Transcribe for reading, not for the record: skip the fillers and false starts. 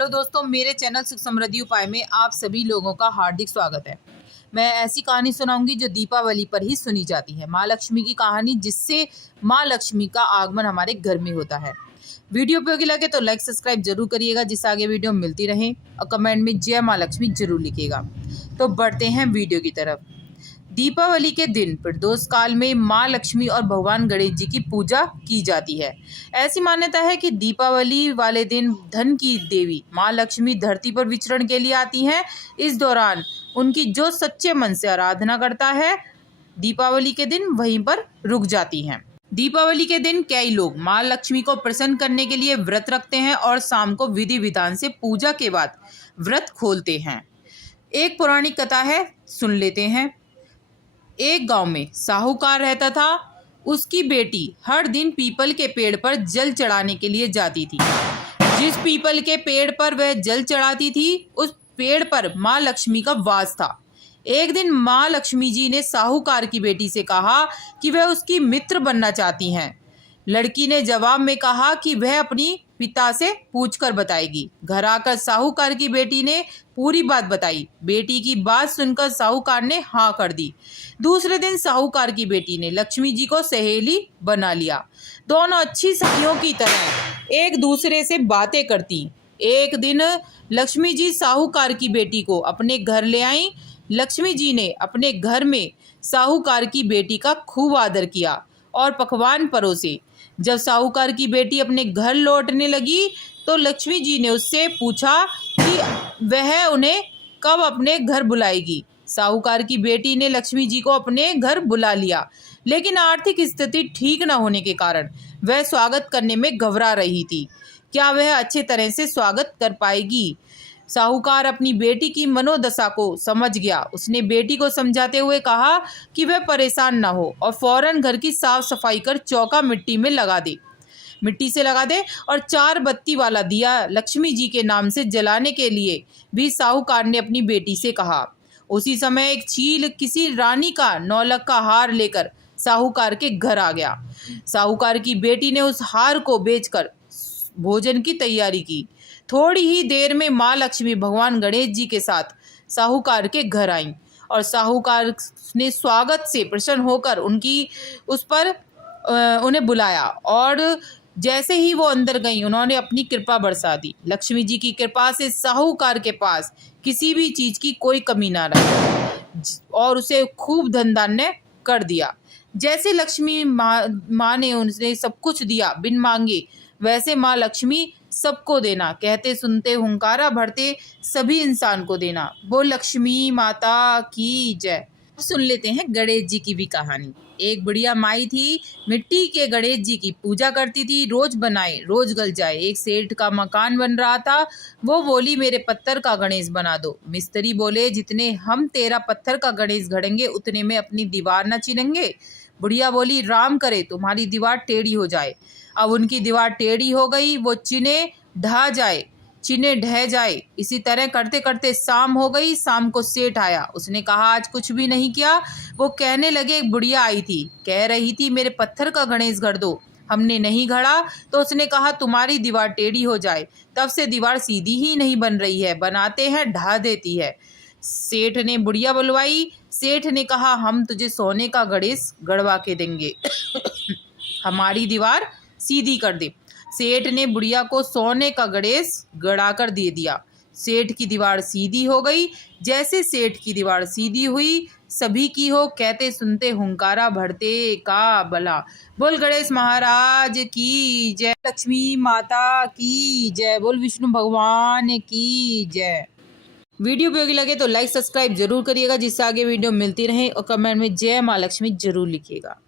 Hello दोस्तों, मेरे channel सुख समृद्धि उपाय में आप सभी लोगों का हार्दिक स्वागत है। मैं ऐसी कहानी सुनाऊंगी जो दीपावली पर ही सुनी जाती है। माँ लक्ष्मी की कहानी, जिससे माँ लक्ष्मी का आगमन हमारे घर में होता है। वीडियो उपयोगी लगे तो लाइक सब्सक्राइब जरूर करिएगा, जिससे आगे वीडियो मिलती रहे, और कमेंट में जय माँ लक्ष्मी जरूर लिखिएगा। तो बढ़ते हैं वीडियो की तरफ। दीपावली के दिन प्रदोष काल में माँ लक्ष्मी और भगवान गणेश जी की पूजा की जाती है। ऐसी मान्यता है कि दीपावली वाले दिन धन की देवी माँ लक्ष्मी धरती पर विचरण के लिए आती हैं। इस दौरान उनकी जो सच्चे मन से आराधना करता है, दीपावली के दिन वहीं पर रुक जाती हैं। दीपावली के दिन कई लोग माँ लक्ष्मी को प्रसन्न करने के लिए व्रत रखते हैं और शाम को विधि विधान से पूजा के बाद व्रत खोलते हैं। एक पौराणिक कथा है, सुन लेते हैं। एक गांव में साहूकार रहता था। उसकी बेटी हर दिन पीपल के पेड़ पर जल चढ़ाने के लिए जाती थी। जिस पीपल के पेड़ पर वह जल चढ़ाती थी, उस पेड़ पर माँ लक्ष्मी का वास था। एक दिन माँ लक्ष्मी जी ने साहूकार की बेटी से कहा कि वह उसकी मित्र बनना चाहती हैं। लड़की ने जवाब में कहा कि वह अपनी पिता से पूछकर बताएगी। घर आकर साहूकार की बेटी ने पूरी बात बताई। बेटी की बात सुनकर साहूकार ने हाँ कर दी। दूसरे दिन साहूकार की बेटी ने लक्ष्मी जी को सहेली बना लिया। दोनों अच्छी सखियों की तरह एक दूसरे से बातें करती। एक दिन लक्ष्मी जी साहूकार की बेटी को अपने घर ले आई। लक्ष्मी जी ने अपने घर में साहूकार की बेटी का खूब आदर किया और पकवान परोसे। जब साहूकार की बेटी अपने घर लौटने लगी तो लक्ष्मी जी ने उससे पूछा कि वह उन्हें कब अपने घर बुलाएगी। साहूकार की बेटी ने लक्ष्मी जी को अपने घर बुला लिया, लेकिन आर्थिक स्थिति ठीक न होने के कारण वह स्वागत करने में घबरा रही थी। क्या वह अच्छे तरह से स्वागत कर पाएगी? साहूकार अपनी बेटी की मनोदशा को समझ गया। उसने बेटी को समझाते हुए कहा कि वह परेशान न हो और फौरन घर की साफ सफाई कर चौका मिट्टी से लगा दे और 4 बत्ती वाला दिया लक्ष्मी जी के नाम से जलाने के लिए भी साहूकार ने अपनी बेटी से कहा। उसी समय एक चील किसी रानी का नौलख का हार लेकर साहूकार के घर आ गया। साहूकार की बेटी ने उस हार को बेचकर भोजन की तैयारी की। थोड़ी ही देर में माँ लक्ष्मी भगवान गणेश जी के साथ साहूकार के घर आईं और साहूकार ने स्वागत से प्रसन्न होकर उन्हें बुलाया, और जैसे ही वो अंदर गईं, उन्होंने अपनी कृपा बरसा दी। लक्ष्मी जी की कृपा से साहूकार के पास किसी भी चीज की कोई कमी ना रही और उसे खूब धन धान्य कर दिया। जैसे लक्ष्मी माँ ने उन्हें सब कुछ दिया बिन मांगे, वैसे माँ लक्ष्मी सबको देना, कहते सुनते हुंकारा भरते सभी इंसान को देना। बोल लक्ष्मी माता की जय। सुन लेते हैं गणेश जी की भी कहानी। एक बढ़िया माई थी, मिट्टी के गणेश जी की पूजा करती थी। रोज बनाए रोज गल जाए। एक सेठ का मकान बन रहा था। वो बोली, मेरे पत्थर का गणेश बना दो। मिस्त्री बोले, जितने हम तेरा पत्थर का गणेश गढ़ेंगे उतने में अपनी दीवार न चिनेंगे। बुढ़िया बोली, राम करे तुम्हारी दीवार टेढ़ी हो जाए। अब उनकी दीवार टेढ़ी हो गई, वो चिने ढह जाए। इसी तरह करते करते शाम हो गई। शाम को सेठ आया। उसने कहा, आज कुछ भी नहीं किया। वो कहने लगे, एक बुढ़िया आई थी, कह रही थी मेरे पत्थर का गणेश गढ़ दो। हमने नहीं गढ़ा तो उसने कहा तुम्हारी दीवार टेढ़ी हो जाए। तब से दीवार सीधी ही नहीं बन रही है, बनाते हैं ढा देती है। सेठ ने बुढ़िया बुलवाई। सेठ ने कहा, हम तुझे सोने का गणेश गढ़वा के देंगे हमारी दीवार सीधी कर दे। सेठ ने बुढ़िया को सोने का गणेश गड़ा कर दे दिया। सेठ की दीवार सीधी हो गई। जैसे सेठ की दीवार सीधी हुई, सभी की हो कहते सुनते हुंकारा भरते का भला। बोल गणेश महाराज की जय, लक्ष्मी माता की जय, बोल विष्णु भगवान की जय। वीडियो उपयोगी लगे तो लाइक सब्सक्राइब जरूर करिएगा, जिससे आगे वीडियो मिलती रहे, और कमेंट में जय माँ लक्ष्मी जरूर लिखिएगा।